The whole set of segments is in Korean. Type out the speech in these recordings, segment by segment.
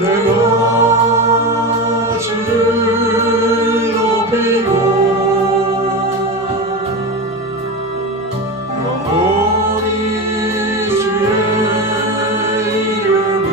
내가 주를 높이고 영원히 주의 이름을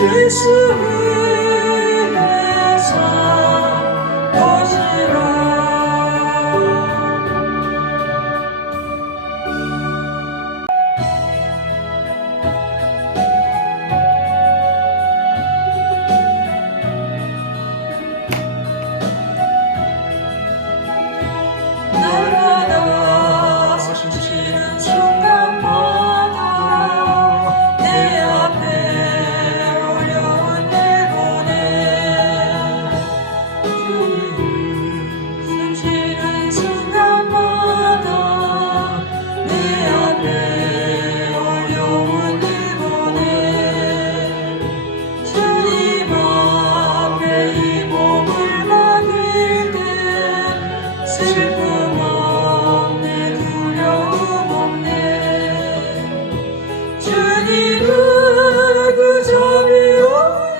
예수 위에서 것이라. 날마다 숨쉬는 순간마다 내 앞에 어려운 일 보내. 숨쉬는 순간마다 내 앞에 어려운 일 보내. 주님 앞에 이 몸을 맡길 때 슬픔 없네, 두려움 없네. 주님은 그저 미운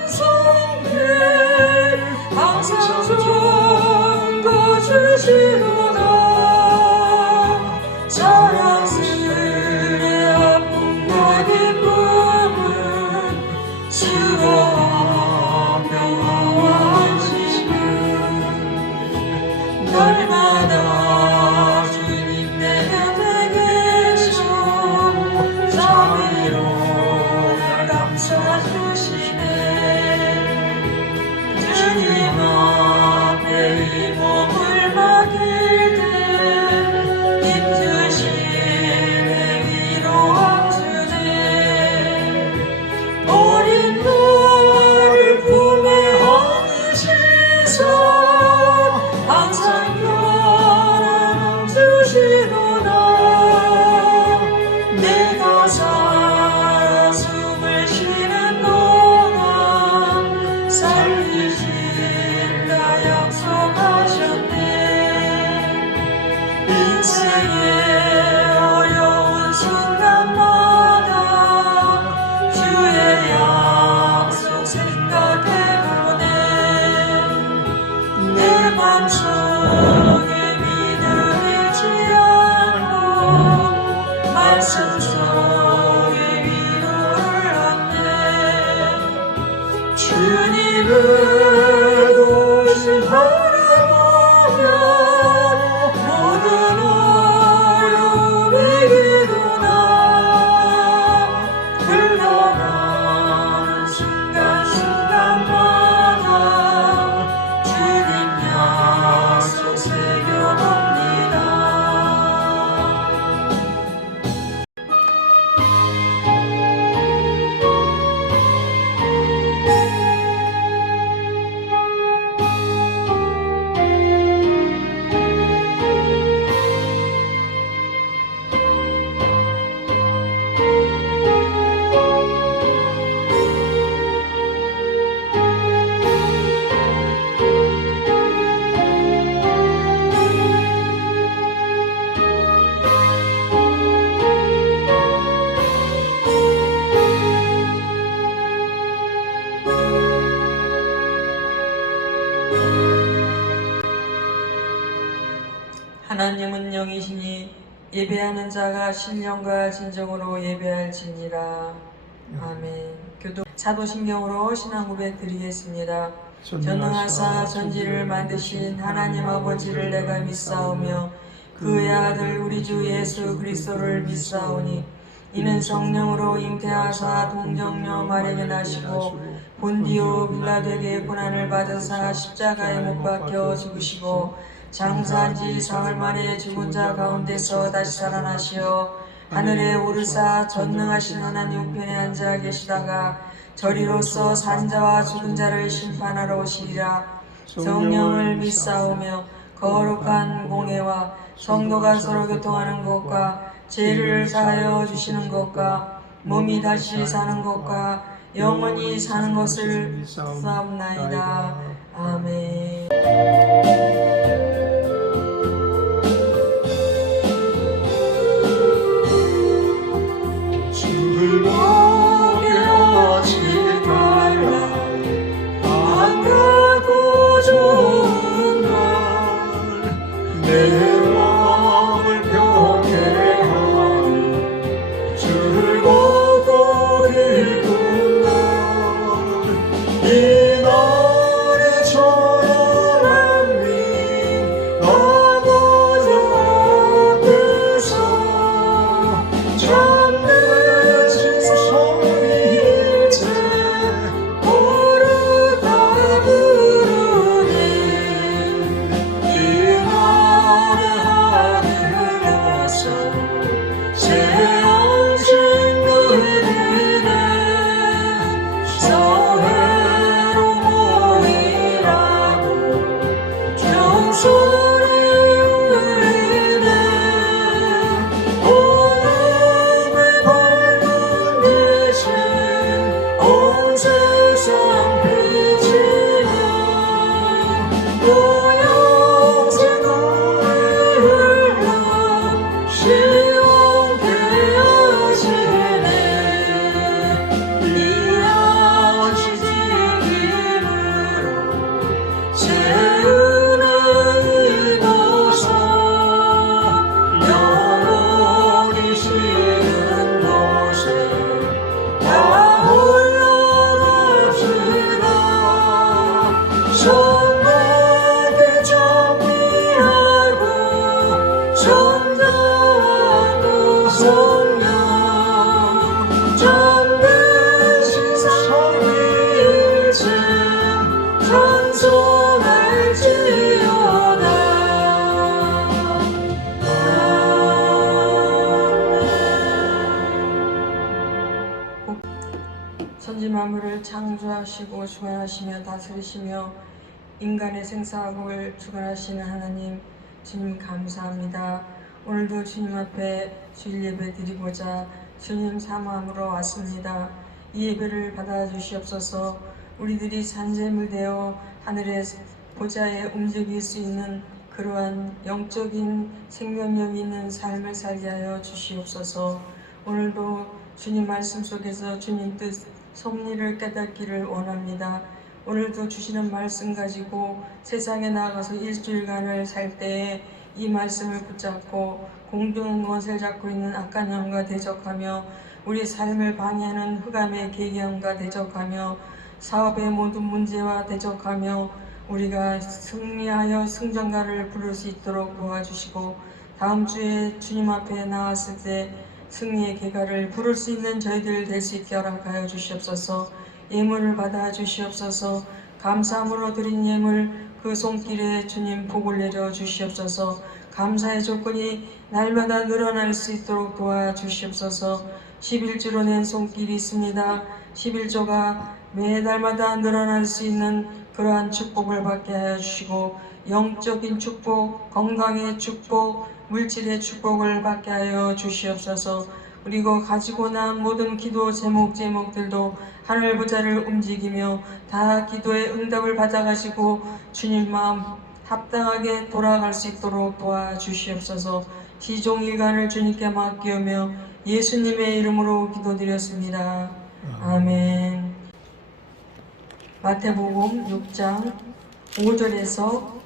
성대 항상 좋은 거 주시도다. 자랑스레 아픔과 기쁨은 수고와 평화와 안식은 날마다 주님 내 곁에 계셔 자비로 날 감싸주시네. 주님 앞에 이 몸을 맡길 때 힘주신 말씀 속에 위로를 얻네. 주님의 도우심 바라보며 모든 어려움이 이루나 흘러가는 순간순간마다 주님 약속 새겨봅니다. 하나님은 영이시니 예배하는 자가 신령과 진정으로 예배할지니라. 아멘. 사도신경으로 신앙 고백 드리겠습니다. 전능하사 전지를 만드신 하나님 아버지를 내가 믿사오며 그의 아들 우리 주 예수 그리스도를 믿사오니 이는 성령으로 잉태하사 동정녀 마리아에게 나시고 본디오 빌라도에게 고난을 받으사 십자가에 못 박혀 죽으시고 장사한 지 사흘 만에 죽은 자 가운데서 다시 살아나시어 하늘에 오르사 전능하신 하나님 우편에 앉아 계시다가 저리로서 산 자와 죽은 자를 심판하러 오시리라. 성령을 믿사오며 거룩한 공회와 성도가 서로 교통하는 것과 죄를 사하여 주시는 것과 몸이 다시 사는 것과 영원히 사는 것을 믿사옵나이다. 아멘. 주를 먹여지 말라 반갑고 좋은 날 내 마음을 평해 하니 주를 걷고 기쁜 날이 날의 초라한 민 아버지 앞에서 참되신 성일제 오르다 부르니 이 날의 하늘에서 새 영신 누리네 사회로 모이라고 종소리 울리네 오늘의 밝은 대신 온 세상 비치며 또 영생 노래 흘러 시원케 하시네 이 아시 지킴으로 세운을 입어서 영원히 쉬는 곳에 다 홀로 갑시다. 손밖에 정리하고 손잡고 성령 참되신 성일체 찬송할지어다. 천지 만물을 창조하시고 주관하시며 다스리시며 인간의 생사학을 주관하시는 하나님 주님 감사합니다. 오늘도 주님 앞에 주일 예배 드리고자 주님 사모함으로 왔습니다. 이 예배를 받아주시옵소서. 우리들이 산재물 되어 하늘의 보좌에 움직일 수 있는 그러한 영적인 생명력 있는 삶을 살게 하여 주시옵소서. 오늘도 주님 말씀 속에서 주님 뜻 섭리를 깨닫기를 원합니다. 오늘도 주시는 말씀 가지고 세상에 나가서 일주일간을 살 때에 이 말씀을 붙잡고 공중 무엇을 잡고 있는 악한 영과 대적하며 우리 삶을 방해하는 흑암의 계경과 대적하며 사업의 모든 문제와 대적하며 우리가 승리하여 승전가를 부를 수 있도록 도와주시고 다음 주에 주님 앞에 나왔을 때 승리의 계가를 부를 수 있는 저희들 될 수 있게 허락하여 주시옵소서. 예물을 받아 주시옵소서. 감사함으로 드린 예물 그 손길에 주님 복을 내려 주시옵소서. 감사의 조건이 날마다 늘어날 수 있도록 도와주시옵소서. 11조로 낸 손길이 있습니다. 11조가 매달마다 늘어날 수 있는 그러한 축복을 받게 하여 주시고 영적인 축복, 건강의 축복, 물질의 축복을 받게 하여 주시옵소서. 그리고 가지고 난 모든 기도 제목들도 하늘 보좌를 움직이며 다 기도의 응답을 받아가시고 주님 마음 합당하게 돌아갈 수 있도록 도와주시옵소서. 시종일관을 주님께 맡기오며 예수님의 이름으로 기도드렸습니다. 아멘. 마태복음 6장 5절에서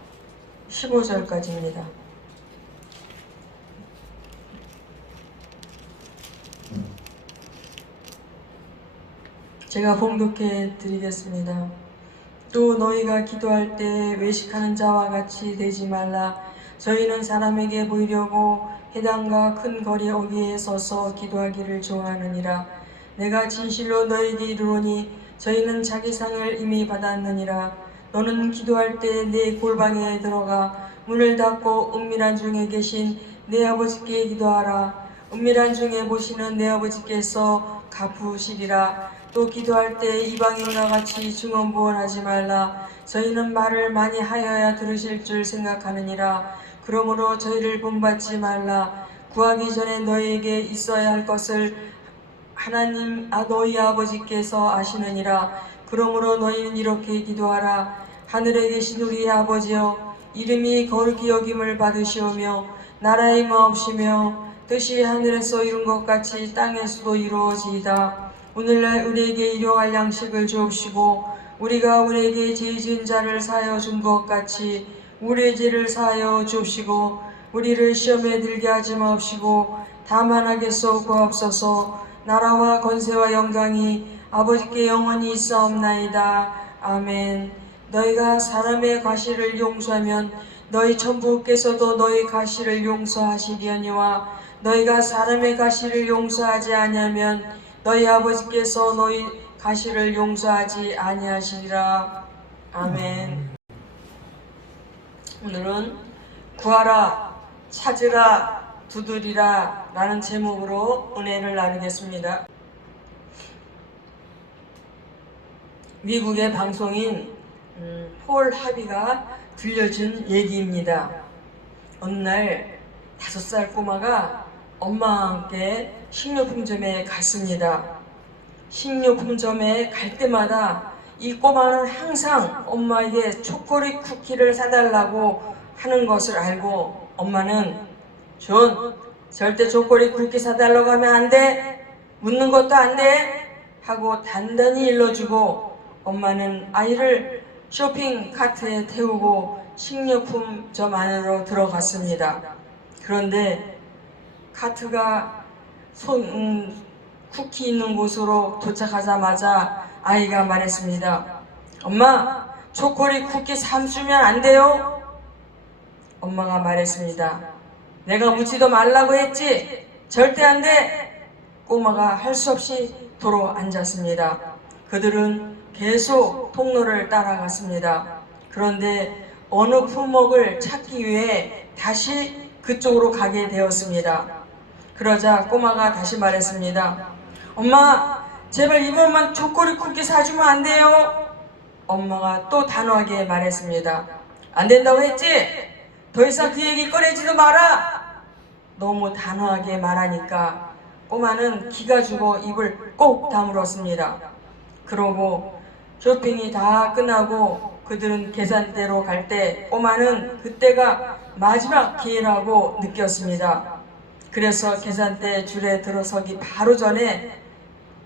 15절까지입니다. 제가 봉독해 드리겠습니다. 또 너희가 기도할 때 외식하는 자와 같이 되지 말라. 저희는 사람에게 보이려고 회당과 큰 거리 어귀에 서서 기도하기를 좋아하느니라. 내가 진실로 너희에게 이르노니 저희는 자기 상을 이미 받았느니라. 너는 기도할 때 내 골방에 들어가 문을 닫고 은밀한 중에 계신 내 아버지께 기도하라. 은밀한 중에 보시는 내 아버지께서 갚으시리라. 또 기도할 때 이방인과 같이 중언부언하지 말라. 저희는 말을 많이 하여야 들으실 줄 생각하느니라. 그러므로 저희를 본받지 말라. 구하기 전에 너희에게 있어야 할 것을 하나님 너희 아버지께서 아시느니라. 그러므로 너희는 이렇게 기도하라. 하늘에 계신 우리 아버지여, 이름이 거룩히 여김을 받으시오며 나라의 마옵시며 뜻이 하늘에서 이룬 것 같이 땅에서도 이루어지이다. 오늘날 우리에게 일용할 양식을 주옵시고 우리가 우리에게 죄 지은 자를 사하여 준 것 같이 우리의 죄를 사하여 주옵시고 우리를 시험에 들게 하지 마옵시고 다만 하겠소 구하옵소서. 나라와 권세와 영광이 아버지께 영원히 있사옵나이다. 아멘. 너희가 사람의 과실을 용서하면 너희 천부께서도 너희 과실을 용서하시리니와 너희가 사람의 과실을 용서하지 아니하면 너희 아버지께서 너희 과실을 용서하지 아니하시리라. 아멘. 오늘은 구하라, 찾으라, 두드리라 라는 제목으로 은혜를 나누겠습니다. 미국의 방송인 폴 하비가 들려준 얘기입니다. 어느 날 5살 꼬마가 엄마와 함께 식료품점에 갔습니다. 식료품점에 갈 때마다 이 꼬마는 항상 엄마에게 초콜릿 쿠키를 사달라고 하는 것을 알고 엄마는 존, 절대 초콜릿 쿠키 사달라고 하면 안 돼. 묻는 것도 안 돼. 하고 단단히 일러주고 엄마는 아이를 쇼핑 카트에 태우고 식료품점 안으로 들어갔습니다. 그런데 카트가 쿠키 있는 곳으로 도착하자마자 아이가 말했습니다. 엄마, 초콜릿 쿠키 사주면 안 돼요? 엄마가 말했습니다. 내가 묻지도 말라고 했지? 절대 안 돼! 꼬마가 할 수 없이 도로 앉았습니다. 그들은 계속 통로를 따라갔습니다. 그런데 어느 품목을 찾기 위해 다시 그쪽으로 가게 되었습니다. 그러자 꼬마가 다시 말했습니다. 엄마, 제발 이번만 초콜릿 쿠키 사주면 안 돼요? 엄마가 또 단호하게 말했습니다. 안 된다고 했지? 더 이상 그 얘기 꺼내지도 마라! 너무 단호하게 말하니까 꼬마는 기가 죽어 입을 꼭 다물었습니다. 그러고 쇼핑이 다 끝나고 그들은 계산대로 갈 때 꼬마는 그때가 마지막 기회라고 느꼈습니다. 그래서 계산대 줄에 들어서기 바로 전에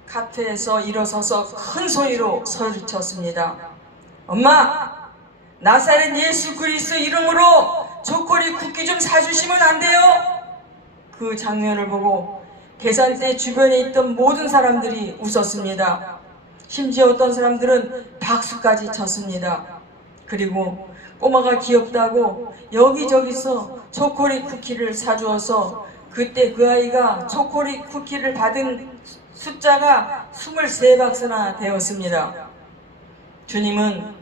카트에서 일어서서 큰 소리로 소리쳤습니다. 엄마, 나사렛 예수 그리스도 이름으로 초콜릿 쿠키 좀 사주시면 안 돼요? 그 장면을 보고 계산대 주변에 있던 모든 사람들이 웃었습니다. 심지어 어떤 사람들은 박수까지 쳤습니다. 그리고 꼬마가 귀엽다고 여기저기서 초콜릿 쿠키를 사주어서 그때 그 아이가 초콜릿 쿠키를 받은 숫자가 23박스나 되었습니다. 주님은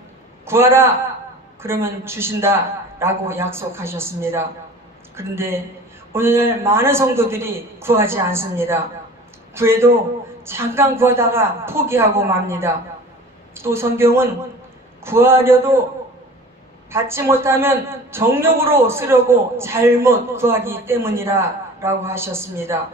구하라 그러면 주신다 라고 약속하셨습니다. 그런데 오늘날 많은 성도들이 구하지 않습니다. 구해도 잠깐 구하다가 포기하고 맙니다. 또 성경은 구하려도 받지 못하면 정욕으로 쓰려고 잘못 구하기 때문이라 라고 하셨습니다.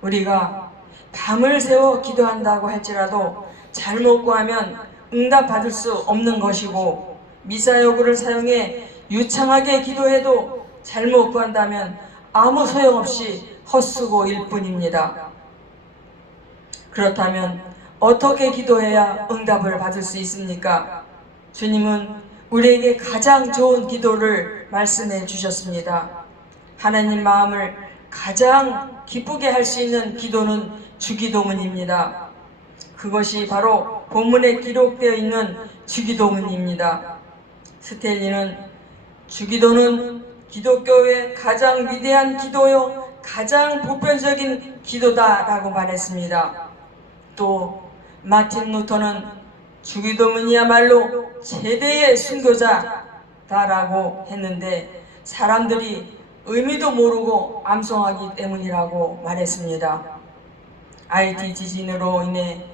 우리가 밤을 새워 기도한다고 할지라도 잘못 구하면 응답받을 수 없는 것이고, 미사여구를 사용해 유창하게 기도해도 잘못 구한다면 아무 소용없이 헛수고일 뿐입니다. 그렇다면 어떻게 기도해야 응답을 받을 수 있습니까? 주님은 우리에게 가장 좋은 기도를 말씀해 주셨습니다. 하나님 마음을 가장 기쁘게 할 수 있는 기도는 주기도문입니다. 그것이 바로 본문에 기록되어 있는 주기도문입니다. 스탠리는 주기도는 기독교의 가장 위대한 기도요 가장 보편적인 기도다라고 말했습니다. 또 마틴 루터는 주기도문이야말로 제대의 순교자다라고 했는데 사람들이 의미도 모르고 암송하기 때문이라고 말했습니다. IT 지진으로 인해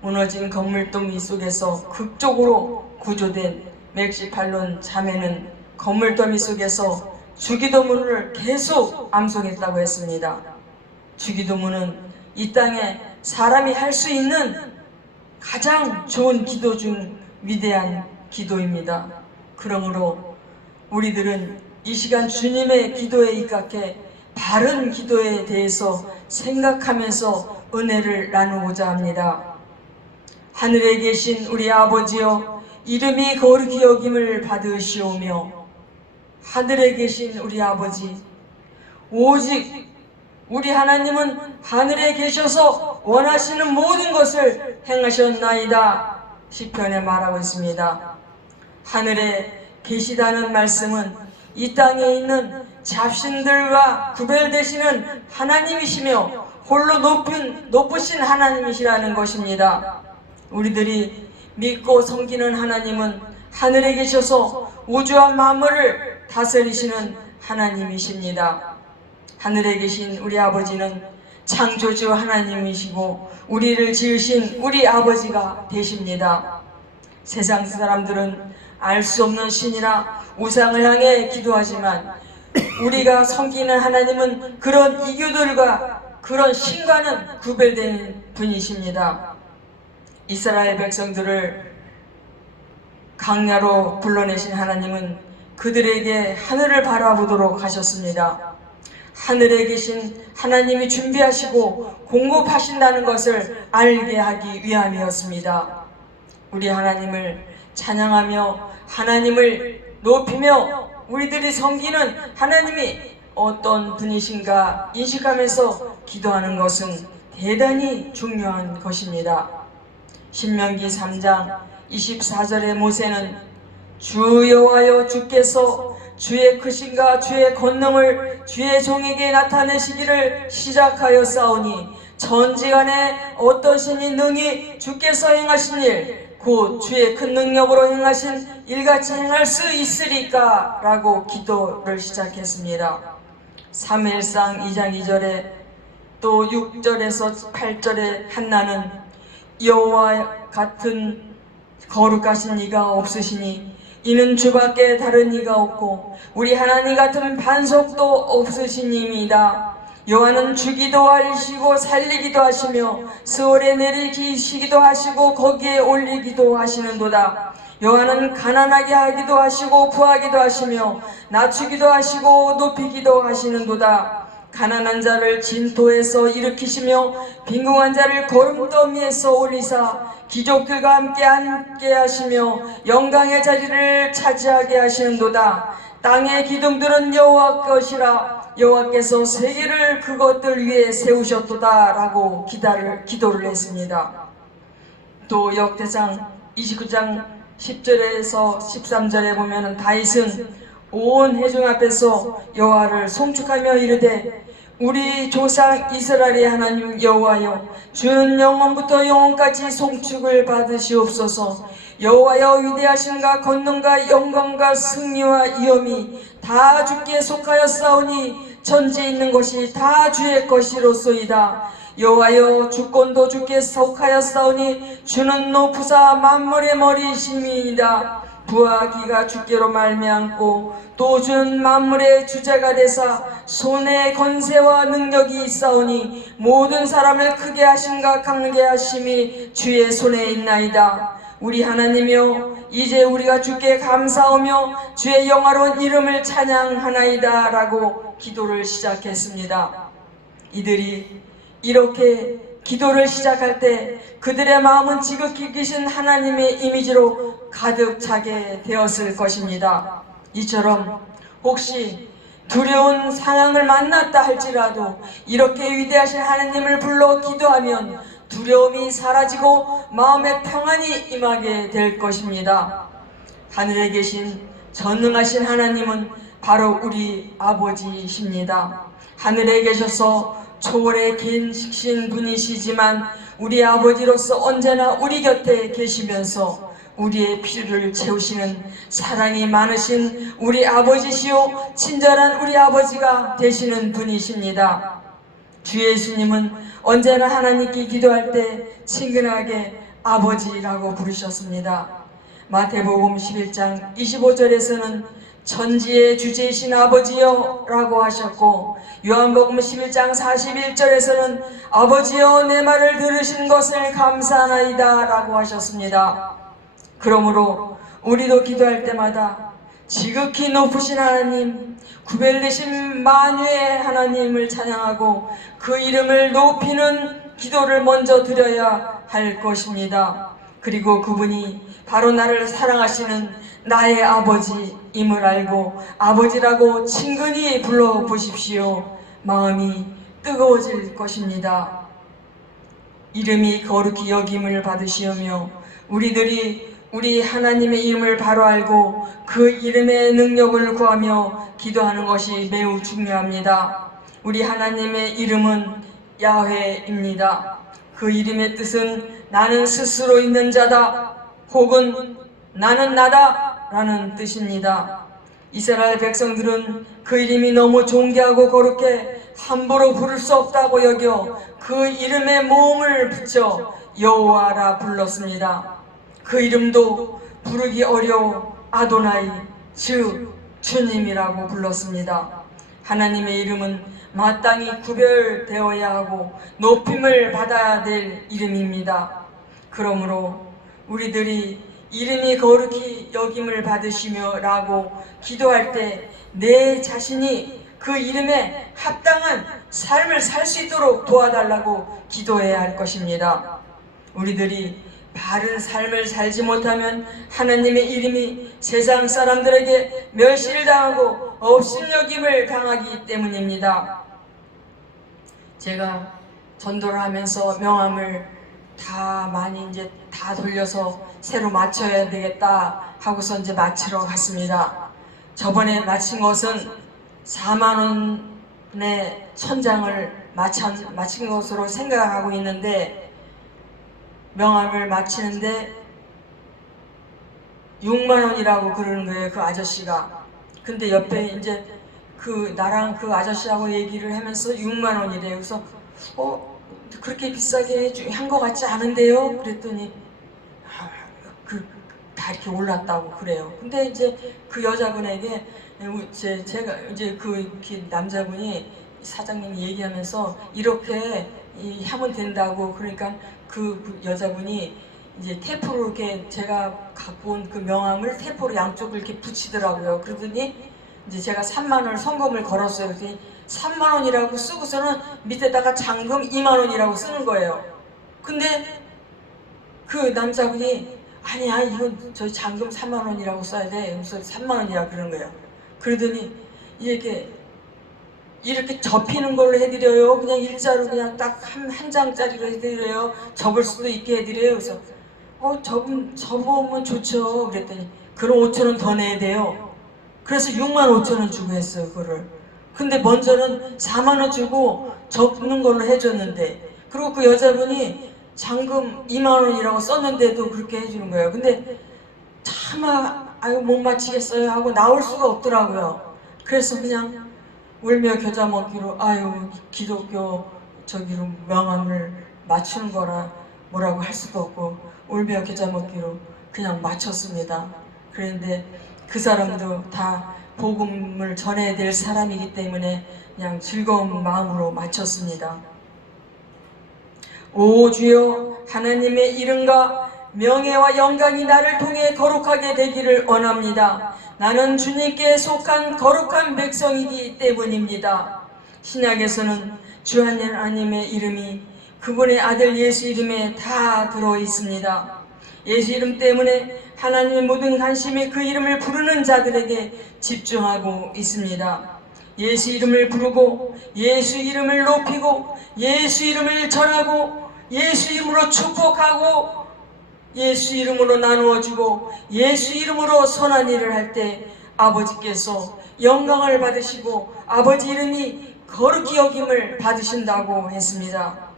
무너진 건물더미 속에서 극적으로 구조된 맥시팔론 자매는 건물더미 속에서 주기도문을 계속 암송했다고 했습니다. 주기도문은 이 땅에 사람이 할 수 있는 가장 좋은 기도 중 위대한 기도입니다. 그러므로 우리들은 이 시간 주님의 기도에 입각해 바른 기도에 대해서 생각하면서 은혜를 나누고자 합니다. 하늘에 계신 우리 아버지여, 이름이 거룩히 여김을 받으시오며, 하늘에 계신 우리 아버지, 오직 우리 하나님은 하늘에 계셔서 원하시는 모든 것을 행하셨나이다 시편에 말하고 있습니다. 하늘에 계시다는 말씀은 이 땅에 있는 잡신들과 구별되시는 하나님이시며 홀로 높으신 하나님이시라는 것입니다. 우리들이 믿고 섬기는 하나님은 하늘에 계셔서 우주와 만물을 다스리시는 하나님이십니다. 하늘에 계신 우리 아버지는 창조주 하나님이시고 우리를 지으신 우리 아버지가 되십니다. 세상 사람들은 알 수 없는 신이나 우상을 향해 기도하지만 우리가 섬기는 하나님은 그런 이교들과 그런 신과는 구별되는 분이십니다. 이스라엘 백성들을 강야로 불러내신 하나님은 그들에게 하늘을 바라보도록 하셨습니다. 하늘에 계신 하나님이 준비하시고 공급하신다는 것을 알게 하기 위함이었습니다. 우리 하나님을 찬양하며 하나님을 높이며 우리들이 섬기는 하나님이 어떤 분이신가 인식하면서 기도하는 것은 대단히 중요한 것입니다. 신명기 3장 24절에 모세는 주 여호와여, 주께서 주의 크신과 주의 권능을 주의 종에게 나타내시기를 시작하였사오니 전지간에 어떤 신이 능히 주께서 행하신 일 곧 주의 큰 능력으로 행하신 일같이 행할 수 있으리까 라고 기도를 시작했습니다. 사무엘상 2장 2절에 또 6절에서 8절에 한나는 여호와 같은 거룩하신 이가 없으시니 이는 주밖에 다른 이가 없고 우리 하나님 같은 반석도 없으시니이다. 여호와는 주기도 하시고 살리기도 하시며 스월에 내리시기도 하시고 거기에 올리기도 하시는도다. 여호와는 가난하게 하기도 하시고 부하기도 하시며 낮추기도 하시고 높이기도 하시는도다. 가난한 자를 진토에서 일으키시며 빈궁한 자를 거름더미에서 올리사 귀족들과 함께 하시며 영광의 자리를 차지하게 하시는도다. 땅의 기둥들은 여호와 것이라 여호와께서 세계를 그것들 위에 세우셨도다 라고 기도를 했습니다. 또 역대상 29장 10절에서 13절에 보면은 다윗은 온 회중 앞에서 여호와를 송축하며 이르되 우리 조상 이스라엘의 하나님 여호와여, 주는 영원부터 영원까지 송축을 받으시옵소서. 여호와여, 위대하신가 권능과 영광과 승리와 위엄이 다 주께 속하였사오니 천지에 있는 것이 다 주의 것이로소이다. 여호와여, 주권도 주께 속하였사오니 주는 높으사 만물의 머리이심이니이다. 부와 기가 주께로 말미암고 또 주는 만물의 주제가 되사 손에 권세와 능력이 있사오니 모든 사람을 크게 하심과 강게 하심이 주의 손에 있나이다. 우리 하나님이여, 이제 우리가 주께 감사하며 주의 영화로운 이름을 찬양하나이다 라고 기도를 시작했습니다. 이들이 이렇게 기도를 시작할 때 그들의 마음은 지극히 크신 하나님의 이미지로 가득 차게 되었을 것입니다. 이처럼 혹시 두려운 상황을 만났다 할지라도 이렇게 위대하신 하나님을 불러 기도하면 두려움이 사라지고 마음의 평안이 임하게 될 것입니다. 하늘에 계신 전능하신 하나님은 바로 우리 아버지이십니다. 하늘에 계셔서 초월에 계신 분이시지만 우리 아버지로서 언제나 우리 곁에 계시면서 우리의 필요를 채우시는 사랑이 많으신 우리 아버지시요 친절한 우리 아버지가 되시는 분이십니다. 주 예수님은 언제나 하나님께 기도할 때 친근하게 아버지라고 부르셨습니다. 마태복음 11장 25절에서는 천지의 주제이신 아버지여 라고 하셨고, 요한복음 11장 41절에서는 아버지여 내 말을 들으신 것을 감사하나이다 라고 하셨습니다. 그러므로 우리도 기도할 때마다 지극히 높으신 하나님, 구별되신 만유의 하나님을 찬양하고 그 이름을 높이는 기도를 먼저 드려야 할 것입니다. 그리고 그분이 바로 나를 사랑하시는 나의 아버지임을 알고 아버지라고 친근히 불러보십시오. 마음이 뜨거워질 것입니다. 이름이 거룩히 여김을 받으시오며 우리들이 우리 하나님의 이름을 바로 알고 그 이름의 능력을 구하며 기도하는 것이 매우 중요합니다. 우리 하나님의 이름은 야훼입니다. 그 이름의 뜻은 나는 스스로 있는 자다 혹은 나는 나다 라는 뜻입니다. 이스라엘 백성들은 그 이름이 너무 존귀하고 거룩해 함부로 부를 수 없다고 여겨 그 이름에 모음을 붙여 여호와라 불렀습니다. 그 이름도 부르기 어려워 아도나이, 즉 주님이라고 불렀습니다. 하나님의 이름은 마땅히 구별되어야 하고 높임을 받아야 될 이름입니다. 그러므로 우리들이 이름이 거룩히 여김을 받으시며 라고 기도할 때 내 자신이 그 이름에 합당한 삶을 살 수 있도록 도와달라고 기도해야 할 것입니다. 우리들이 바른 삶을 살지 못하면 하나님의 이름이 세상 사람들에게 멸시를 당하고 업신여김을 당하기 때문입니다. 제가 전도를 하면서 명함을 많이 이제 다 돌려서 새로 맞춰야 되겠다 하고서 이제 맞추러 갔습니다. 저번에 맞힌 것은 4만 원의 천장을 마친 것으로 생각하고 있는데 명함을 마치는데 6만 원이라고 그러는 거예요, 그 아저씨가. 근데 옆에 이제 나랑 그 아저씨하고 얘기를 하면서 6만 원이래요. 그래서 그렇게 비싸게 한 것 같지 않은데요? 그랬더니 다 이렇게 올랐다고 그래요. 근데 이제 그 여자분에게 제가 이제 그 남자분이 사장님이 얘기하면서 이렇게 하면 된다고, 그러니까 그 여자분이 이제 테이프로 이렇게 제가 갖고 온 그 명함을 테이프로 양쪽을 이렇게 붙이더라고요. 그러더니 이제 제가 3만 원을 송금을 걸었어요. 그랬더니 3만 원이라고 쓰고서는 밑에다가 잔금 2만 원이라고 쓰는 거예요. 근데 그 남자분이 아니야, 이건 저희 잔금 3만 원이라고 써야 돼. 그래서 3만 원이라고 그러는 거예요. 그러더니 이렇게 이렇게 접히는 걸로 해드려요? 그냥 일자로 그냥 딱 한 장짜리로 해드려요? 접을 수도 있게 해드려요? 그래서 접으면 좋죠. 그랬더니 그럼 5,000원 더 내야 돼요. 그래서 65,000원 주고 했어요, 그거를. 근데 먼저는 40,000원 주고 접는 걸로 해줬는데, 그리고 그 여자분이 잔금 20,000원이라고 썼는데도 그렇게 해주는 거예요. 근데 차마 아유 못 마치겠어요 하고 나올 수가 없더라고요. 그래서 그냥 울며 겨자 먹기로 아유 기독교 저기로 명함을 맞추는 거라 뭐라고 할 수도 없고 울며 겨자 먹기로 그냥 마쳤습니다. 그런데 그 사람도 다 복음을 전해야 될 사람이기 때문에 그냥 즐거운 마음으로 마쳤습니다. 오 주여, 하나님의 이름과 명예와 영광이 나를 통해 거룩하게 되기를 원합니다. 나는 주님께 속한 거룩한 백성이기 때문입니다. 신약에서는 주 하나님의 이름이 그분의 아들 예수 이름에 다 들어 있습니다. 예수 이름 때문에 하나님의 모든 관심이 그 이름을 부르는 자들에게 집중하고 있습니다. 예수 이름을 부르고 예수 이름을 높이고 예수 이름을 전하고 예수 이름으로 축복하고 예수 이름으로 나누어주고 예수 이름으로 선한 일을 할 때 아버지께서 영광을 받으시고 아버지 이름이 거룩히 여김을 받으신다고 했습니다.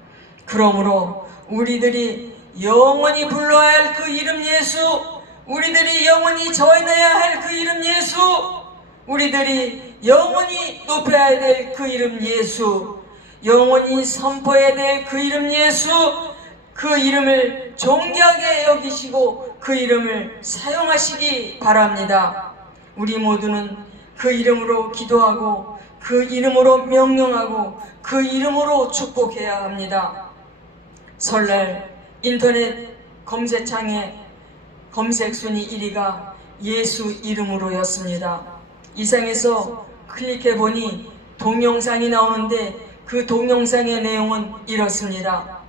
그러므로 우리들이 영원히 불러야 할 그 이름 예수, 우리들이 영원히 전해야 할 그 이름 예수, 우리들이 영원히 높여야 될 그 이름 예수, 영원히 선포해야 될 그 이름 예수, 그 이름을 존귀하게 여기시고 그 이름을 사용하시기 바랍니다. 우리 모두는 그 이름으로 기도하고 그 이름으로 명령하고 그 이름으로 축복해야 합니다. 설날 인터넷 검색창에 검색 순위 1위가 예수 이름으로였습니다. 이상에서 클릭해보니 동영상이 나오는데 그 동영상의 내용은 이렇습니다.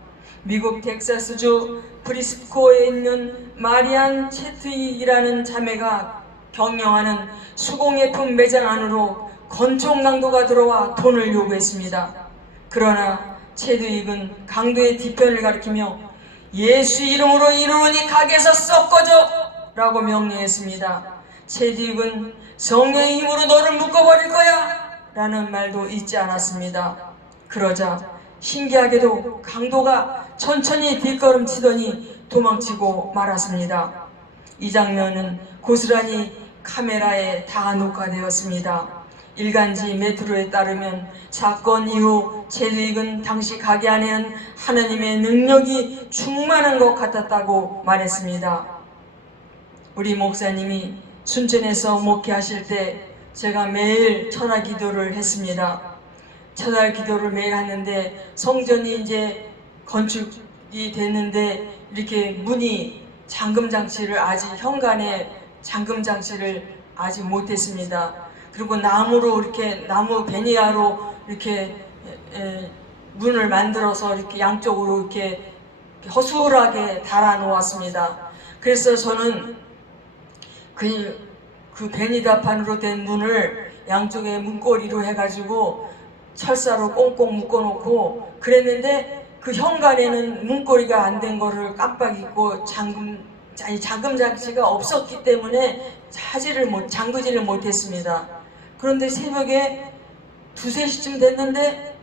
미국 텍사스주 브리스코에 있는 마리안 채트익이라는 자매가 경영하는 수공예품 매장 안으로 권총 강도가 들어와 돈을 요구했습니다. 그러나 채트익은 강도의 뒤편을 가리키며 예수 이름으로 이르노니 가게에서 썩 꺼져! 라고 명령했습니다. 채트익은 성령의 힘으로 너를 묶어버릴 거야! 라는 말도 잊지 않았습니다. 그러자 신기하게도 강도가 천천히 뒷걸음치더니 도망치고 말았습니다. 이 장면은 고스란히 카메라에 다 녹화되었습니다. 일간지 메트로에 따르면 사건 이후 채트익은 당시 가게 안에는 하나님의 능력이 충만한 것 같았다고 말했습니다. 우리 목사님이 순천에서 목회하실 때 제가 매일 천하 기도를 했습니다. 천하 기도를 매일 하는데 성전이 이제 건축이 됐는데 이렇게 문이 잠금장치를 아직 현관에 잠금장치를 아직 못했습니다. 그리고 나무로 이렇게 나무 베니아로 이렇게 문을 만들어서 이렇게 양쪽으로 이렇게 허술하게 달아 놓았습니다. 그래서 저는 그 베니다판으로 된 문을 양쪽에 문고리로 해가지고 철사로 꽁꽁 묶어놓고 그랬는데 그 현관에는 문고리가 안 된 거를 깜빡 잊고 잠금장치가 없었기 때문에 잠그지를 못했습니다. 그런데 새벽에 2, 3시쯤 됐는데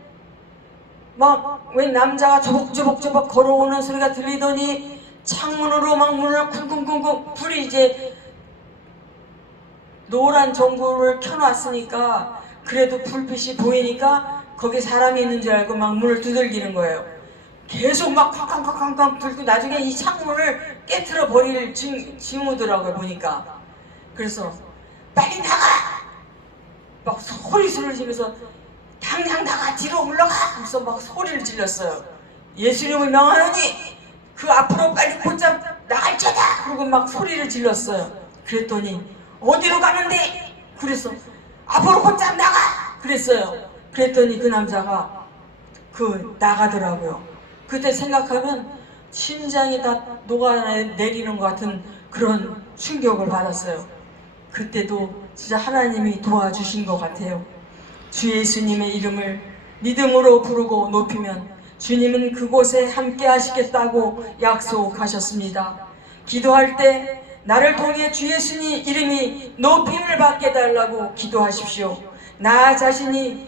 막 웬 남자가 조벅조벅 걸어오는 소리가 들리더니 창문으로 막 문을 쿵쿵쿵쿵 불이 이제 노란 전구를 켜놨으니까 그래도 불빛이 보이니까 거기 사람이 있는 줄 알고 막 문을 두들기는 거예요. 계속 막 쾅쾅쾅쾅 불고 나중에 이 창문을 깨트려 버릴 징후더라고요 보니까. 그래서 빨리 나가! 막 소리를 지면서 당장 나가! 뒤로 물러가! 하면서 막 소리를 질렀어요. 예수님을 명하노니 그 앞으로 빨리 곧장 나갈지어다! 그러고 막 소리를 질렀어요. 그랬더니 어디로 가는데? 그래서 앞으로 곧장 나가! 그랬어요. 그랬더니 그 남자가 나가더라고요. 그때 생각하면 심장이 다 녹아내리는 것 같은 그런 충격을 받았어요. 그때도 진짜 하나님이 도와주신 것 같아요. 주 예수님의 이름을 믿음으로 부르고 높이면 주님은 그곳에 함께 하시겠다고 약속하셨습니다. 기도할 때 나를 통해 주 예수님 이름이 높임을 받게 달라고 기도하십시오. 나 자신이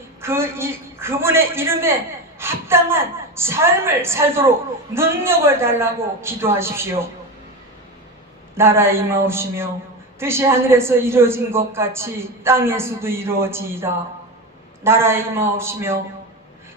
그분의 이름에 합당한 삶을 살도록 능력을 달라고 기도하십시오. 나라에 임하옵시며 뜻이 하늘에서 이루어진 것 같이 땅에서도 이루어지이다. 나라에 임하옵시며,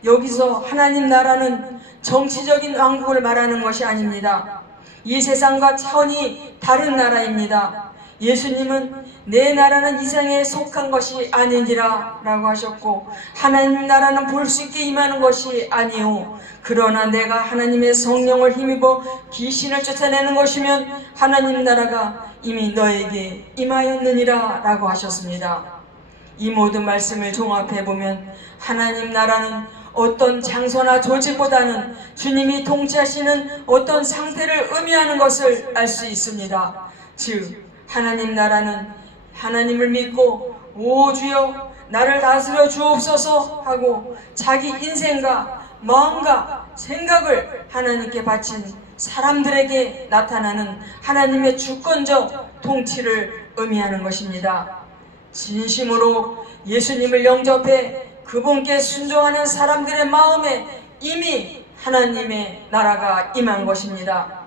여기서 하나님 나라는 정치적인 왕국을 말하는 것이 아닙니다. 이 세상과 차원이 다른 나라입니다. 예수님은 내 나라는 이 세상에 속한 것이 아니니라 라고 하셨고, 하나님 나라는 볼 수 있게 임하는 것이 아니오, 그러나 내가 하나님의 성령을 힘입어 귀신을 쫓아내는 것이면 하나님 나라가 이미 너에게 임하였느니라 라고 하셨습니다. 이 모든 말씀을 종합해보면 하나님 나라는 어떤 장소나 조직보다는 주님이 통치하시는 어떤 상태를 의미하는 것을 알 수 있습니다. 즉 하나님 나라는 하나님을 믿고 오 주여 나를 다스려 주옵소서 하고 자기 인생과 마음과 생각을 하나님께 바친 사람들에게 나타나는 하나님의 주권적 통치를 의미하는 것입니다. 진심으로 예수님을 영접해 그분께 순종하는 사람들의 마음에 이미 하나님의 나라가 임한 것입니다.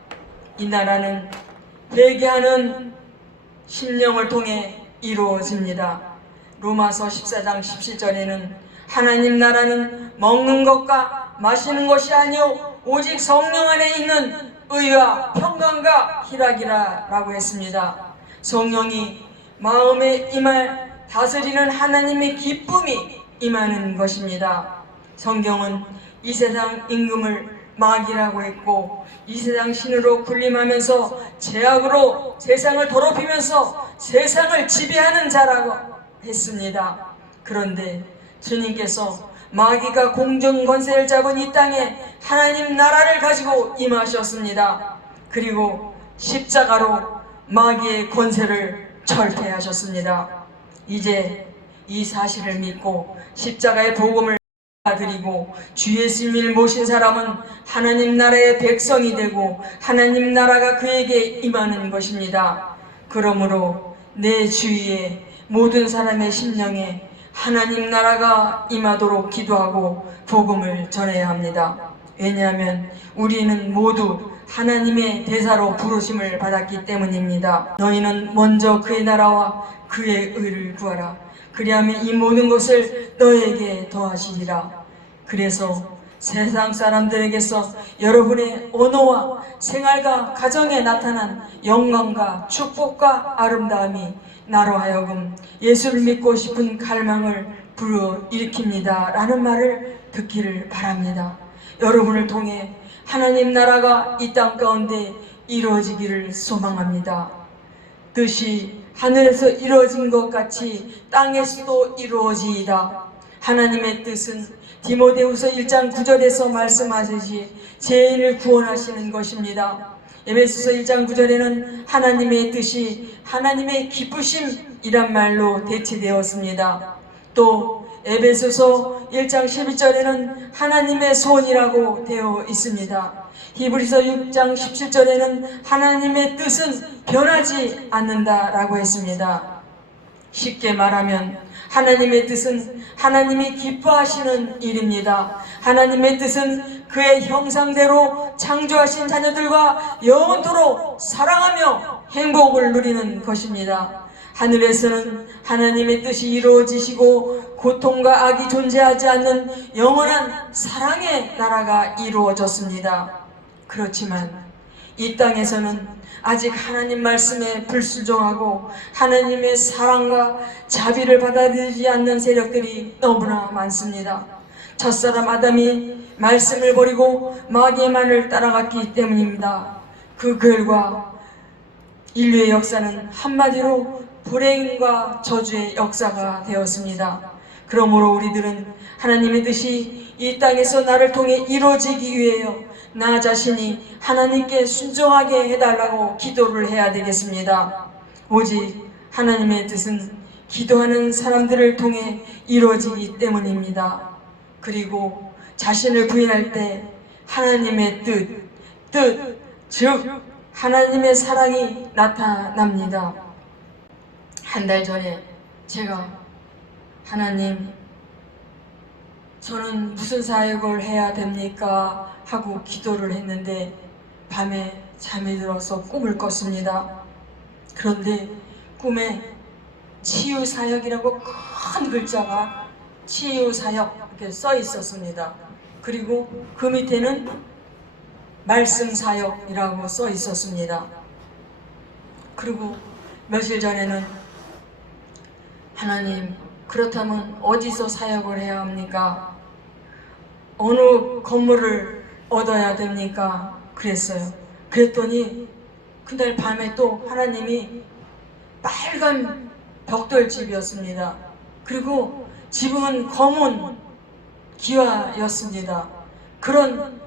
이 나라는 회개하는 심령을 통해 이루어집니다. 로마서 14장 17절에는 하나님 나라는 먹는 것과 마시는 것이 아니요 오직 성령 안에 있는 의와 평강과 희락이라 라고 했습니다. 성령이 마음에 임할 다스리는 하나님의 기쁨이 임하는 것입니다. 성경은 이 세상 임금을 마귀라고 했고 이 세상 신으로 군림하면서 죄악으로 세상을 더럽히면서 세상을 지배하는 자라고 했습니다. 그런데 주님께서 마귀가 공정 권세를 잡은 이 땅에 하나님 나라를 가지고 임하셨습니다. 그리고 십자가로 마귀의 권세를 철폐하셨습니다. 이제 이 사실을 믿고 십자가의 복음을 드리고 주 예수님을 모신 사람은 하나님 나라의 백성이 되고 하나님 나라가 그에게 임하는 것입니다. 그러므로 내 주위에 모든 사람의 심령에 하나님 나라가 임하도록 기도하고 복음을 전해야 합니다. 왜냐하면 우리는 모두 하나님의 대사로 부르심을 받았기 때문입니다. 너희는 먼저 그의 나라와 그의 의를 구하라. 그리하면 이 모든 것을 너에게 더하시리라. 그래서 세상 사람들에게서 여러분의 언어와 생활과 가정에 나타난 영광과 축복과 아름다움이 나로 하여금 예수를 믿고 싶은 갈망을 불러일으킵니다 라는 말을 듣기를 바랍니다. 여러분을 통해 하나님 나라가 이 땅 가운데 이루어지기를 소망합니다. 뜻이 하늘에서 이루어진 것 같이 땅에서도 이루어지이다. 하나님의 뜻은 디모데후서 1장 9절에서 말씀하듯이 죄인을 구원하시는 것입니다. 에베소서 1장 9절에는 하나님의 뜻이 하나님의 기쁘심이란 말로 대체되었습니다. 또 에베소서 1장 12절에는 하나님의 손이라고 되어 있습니다. 히브리서 6장 17절에는 하나님의 뜻은 변하지 않는다라고 했습니다. 쉽게 말하면 하나님의 뜻은 하나님이 기뻐하시는 일입니다. 하나님의 뜻은 그의 형상대로 창조하신 자녀들과 영원토록 사랑하며 행복을 누리는 것입니다. 하늘에서는 하나님의 뜻이 이루어지시고 고통과 악이 존재하지 않는 영원한 사랑의 나라가 이루어졌습니다. 그렇지만 이 땅에서는 아직 하나님 말씀에 불순종하고 하나님의 사랑과 자비를 받아들이지 않는 세력들이 너무나 많습니다. 첫사람 아담이 말씀을 버리고 마귀의 말을 따라갔기 때문입니다. 그 결과 인류의 역사는 한마디로 불행과 저주의 역사가 되었습니다. 그러므로 우리들은 하나님의 뜻이 이 땅에서 나를 통해 이루어지기 위해요, 나 자신이 하나님께 순종하게 해달라고 기도를 해야 되겠습니다. 오직 하나님의 뜻은 기도하는 사람들을 통해 이루어지기 때문입니다. 그리고 자신을 부인할 때 하나님의 뜻, 즉 하나님의 사랑이 나타납니다. 한 달 전에 제가 하나님, 저는 무슨 사역을 해야 됩니까? 하고 기도를 했는데 밤에 잠이 들어서 꿈을 꿨습니다. 그런데 꿈에 치유사역이라고 큰 글자가 치유사역 이렇게 써 있었습니다. 그리고 그 밑에는 말씀사역이라고 써 있었습니다. 그리고 며칠 전에는 하나님, 그렇다면 어디서 사역을 해야 합니까? 어느 건물을 얻어야 됩니까? 그랬어요. 그랬더니 그날 밤에 또 하나님이 빨간 벽돌집이었습니다. 그리고 집은 검은 기와였습니다. 그런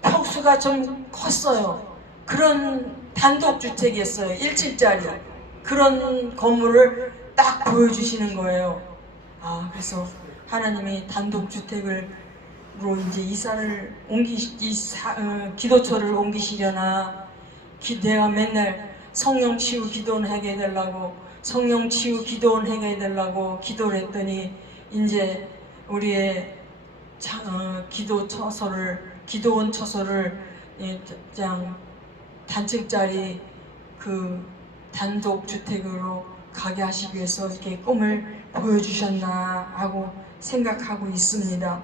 평수가 좀 컸어요. 그런 단독주택이었어요. 1층짜리 그런 건물을 딱 보여주시는 거예요. 그래서 하나님이 단독주택으로 이제 이사를 기도처를 옮기시려나, 내가 맨날 성령치유 기도원 하게 해달라고 성령치유 기도원 하게 해달라고 기도를 했더니 이제 우리의 기도원 처소를 그냥 단층짜리 그 단독주택으로 가게 하시기 위해서 이렇게 꿈을 보여주셨나 하고 생각하고 있습니다.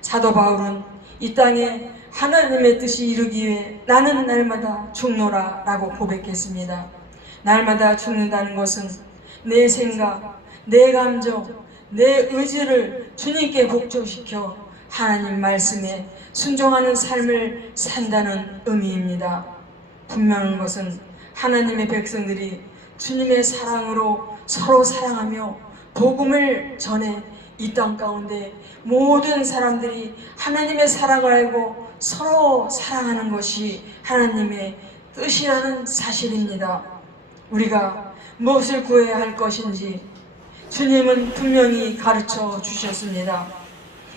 사도 바울은 이 땅에 하나님의 뜻이 이루기 위해 나는 날마다 죽노라 라고 고백했습니다. 날마다 죽는다는 것은 내 생각, 내 감정, 내 의지를 주님께 복종시켜 하나님 말씀에 순종하는 삶을 산다는 의미입니다. 분명한 것은 하나님의 백성들이 주님의 사랑으로 서로 사랑하며 복음을 전해 이 땅 가운데 모든 사람들이 하나님의 사랑을 알고 서로 사랑하는 것이 하나님의 뜻이라는 사실입니다. 우리가 무엇을 구해야 할 것인지 주님은 분명히 가르쳐 주셨습니다.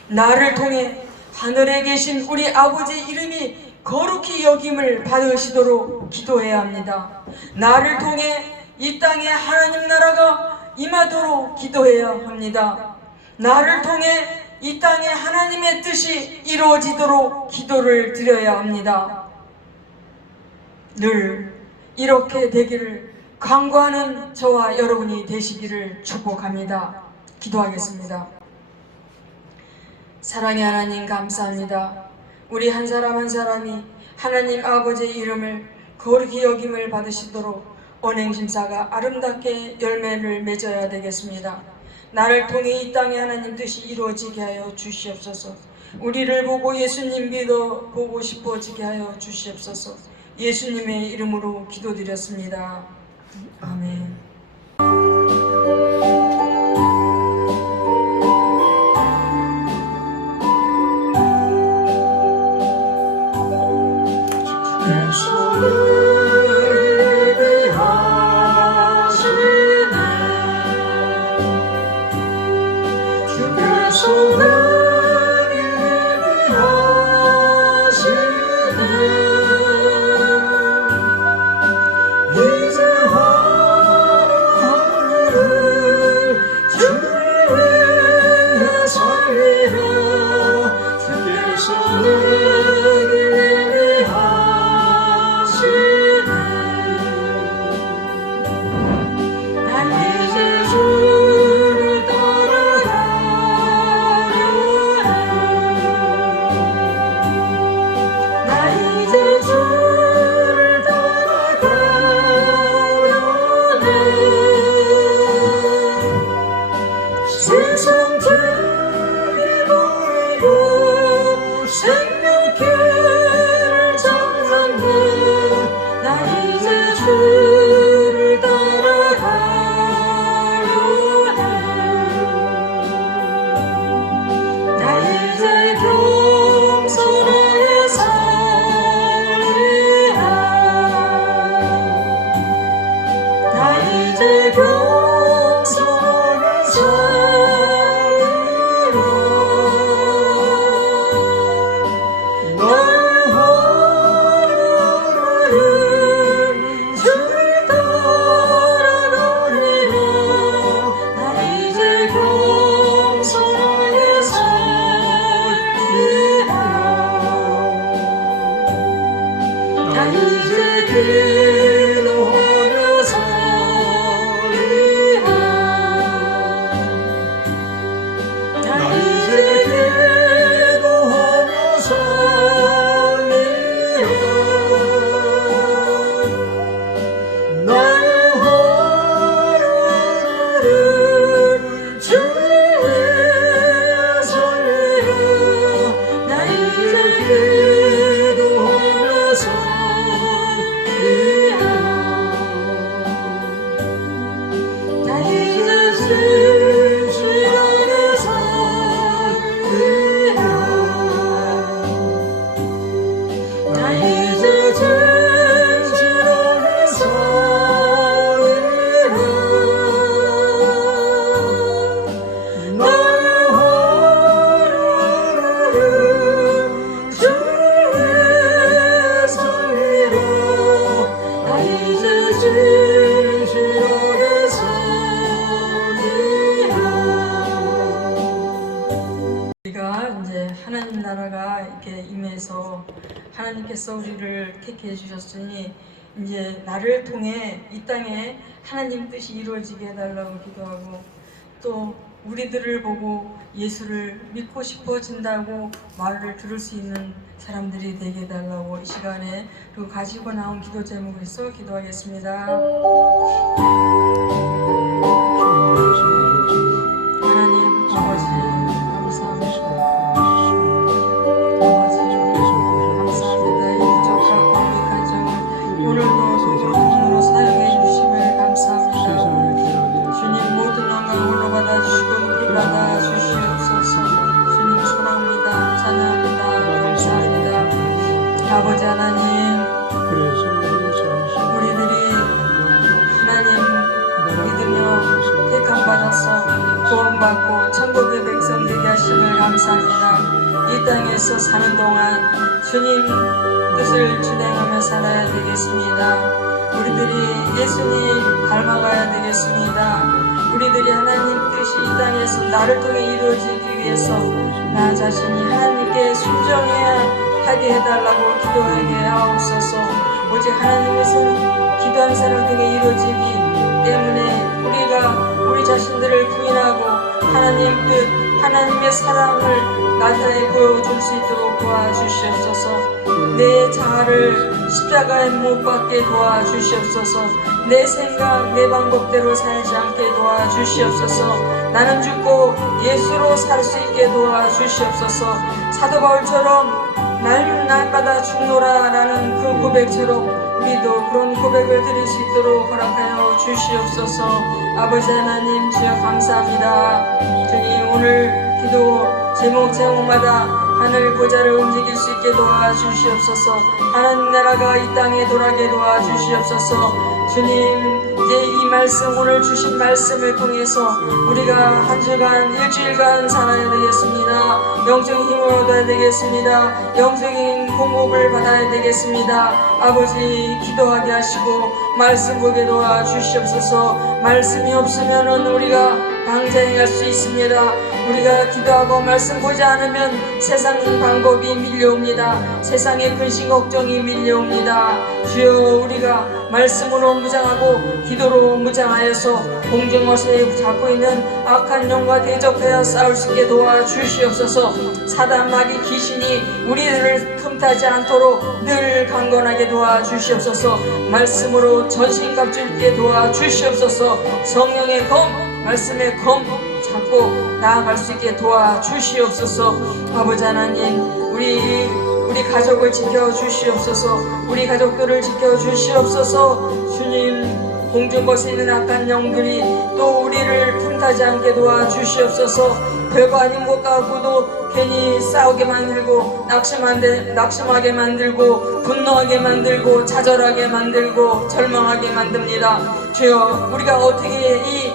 나를 통해 하늘에 계신 우리 아버지 이름이 거룩히 여김을 받으시도록 기도해야 합니다. 나를 통해 이 땅에 하나님 나라가 임하도록 기도해야 합니다. 나를 통해 이 땅에 하나님의 뜻이 이루어지도록 기도를 드려야 합니다. 늘 이렇게 되기를 간구하는 저와 여러분이 되시기를 축복합니다. 기도하겠습니다. 사랑의 하나님, 감사합니다. 우리 한 사람 한 사람이 하나님 아버지의 이름을 거룩히 여김을 받으시도록 언행심사가 아름답게 열매를 맺어야 되겠습니다. 나를 통해 이 땅에 하나님 뜻이 이루어지게 하여 주시옵소서. 우리를 보고 예수님 믿어 보고 싶어지게 하여 주시옵소서. 예수님의 이름으로 기도드렸습니다. 아멘. 이제 경솔 기도하며 살리라 나 이제 기도하며 살리라 나의 하루를 주의 살리라 나 이제 기도하며 살리라 나 이제 진실하게 살리라 나 이제 진실하게 살리라 나의 하루를 주의 살리라 나 이제 진실하게 살리라 우리가 이제 하나님 나라가 이렇게 임해서 하나님께서 우리를 택해 주셨으니 이제 나를 통해 이 땅에 하나님 뜻이 이루어지게 해달라고 기도하고 또 우리들을 보고 예수를 믿고 싶어진다고 말을 들을 수 있는 사람들이 되게 해달라고 이 시간에 그리고 가지고 나온 기도 제목을 해서 기도하겠습니다. 하나님 아버지 감사합니다. 아버지 감사합니다. 이 부족하고 우리 가정을 오늘도 주님으로 사용해 주심을 감사합니다. 주님 모든 영광을 받아주시고 높이 받아주시옵소서. 주님 소망합니다. 찬양합니다. 감사합니다. 아버지 하나님 우리들이 하나님 믿으며 택함받아서 구원받고 천국의 백성 되게 하심을 감사합니다. 이 땅에서 사는 동안 주님 뜻을 준행하며 살아야 되겠습니다. 우리들이 예수님 닮아가야 되겠습니다. 우리들이 하나님 뜻이 이 땅에서 나를 통해 이루어지기 위해서 나 자신이 하나님께 순종해야 하게 해달라고 기도하게 하옵소서. 오직 하나님께서 기도한 사람을 통해 이루어지기 때문에 우리가 우리 자신들을 부인하고 하나님 뜻, 하나님의 사랑을 나타내 보여줄 수 있도록 도와주시옵소서. 내 자아를 십자가에 못 박게 도와주시옵소서. 내 생각, 내 방법대로 살지 않게 도와주시옵소서. 나는 죽고 예수로 살 수 있게 도와주시옵소서. 사도 바울처럼 날마다 죽노라 라는 그 고백처럼 우리도 그런 고백을 드릴 수 있도록 허락하여 주시옵소서. 아버지 하나님 주여 감사합니다. 주님 오늘 기도 제목마다 하늘 보좌를 움직일 수 있게 도와주시옵소서. 하나님 나라가 이 땅에 돌아게 도와주시옵소서. 주님 이제 이 말씀 오늘 주신 말씀을 통해서 우리가 한 주간 일주일간 살아야 되겠습니다. 영적인 힘을 얻어야 되겠습니다. 영적인 공급을 받아야 되겠습니다. 아버지 기도하게 하시고 말씀 보게 도와주시옵소서. 말씀이 없으면 우리가 방장할 수 있습니다. 우리가 기도하고 말씀 보지 않으면 세상 방법이 밀려옵니다. 세상의 근심 걱정이 밀려옵니다. 주여 우리가 말씀으로 무장하고 기도로 무장하여서 공중어선에 잡고 있는 악한 영과 대적하여 싸울 수 있게 도와주시옵소서. 사단 마귀 귀신이 우리들을 틈타지 않도록 늘 강건하게 도와주시옵소서. 말씀으로 전신갑주 있게 도와주시옵소서. 성령의 검 말씀의 검 잡고 나아갈 수 있게 도와주시옵소서. 아버지 하나님 우리 가족을 지켜주시옵소서. 우리 가족들을 지켜주시옵소서. 주님 공중것에 있는 악한 영들이 또 우리를 틈타지 않게 도와주시옵소서. 별거 아닌 것 같고도 괜히 싸우게 만들고 낙심하게 만들고 분노하게 만들고 좌절하게 만들고 절망하게 만듭니다. 주여 우리가 어떻게 이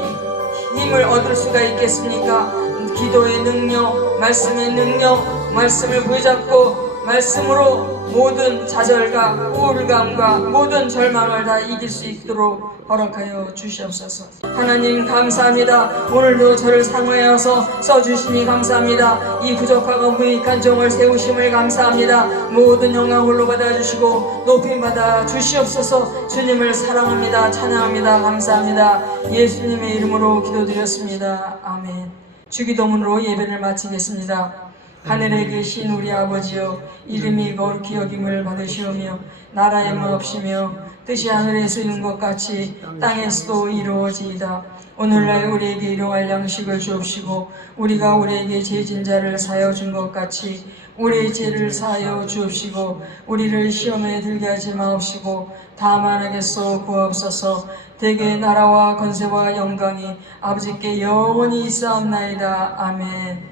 힘을 얻을 수가 있겠습니까? 기도의 능력, 말씀의 능력, 말씀을 붙잡고 말씀으로 모든 좌절과 우울감과 모든 절망을 다 이길 수 있도록 허락하여 주시옵소서. 하나님 감사합니다. 오늘도 저를 사모하여서 써주시니 감사합니다. 이 부족하고 무익한 종을 세우심을 감사합니다. 모든 영광 홀로 받아주시고 높임 받아 주시옵소서. 주님을 사랑합니다. 찬양합니다. 감사합니다. 예수님의 이름으로 기도드렸습니다. 아멘. 주기도문으로 예배를 마치겠습니다. 하늘에 계신 우리 아버지여, 이름이 거룩히 여김을 받으시오며 나라의 무엇이며 뜻이 하늘에서 이룬 것 같이 땅에서도 이루어지이다. 오늘날 우리에게 일용할 양식을 주옵시고 우리가 우리에게 죄진 자를 사하여 준 것 같이 우리의 죄를 사하여 주옵시고 우리를 시험에 들게 하지 마옵시고 다만 하겠소 구하옵소서. 대개 나라와 권세와 영광이 아버지께 영원히 있사옵나이다. 아멘.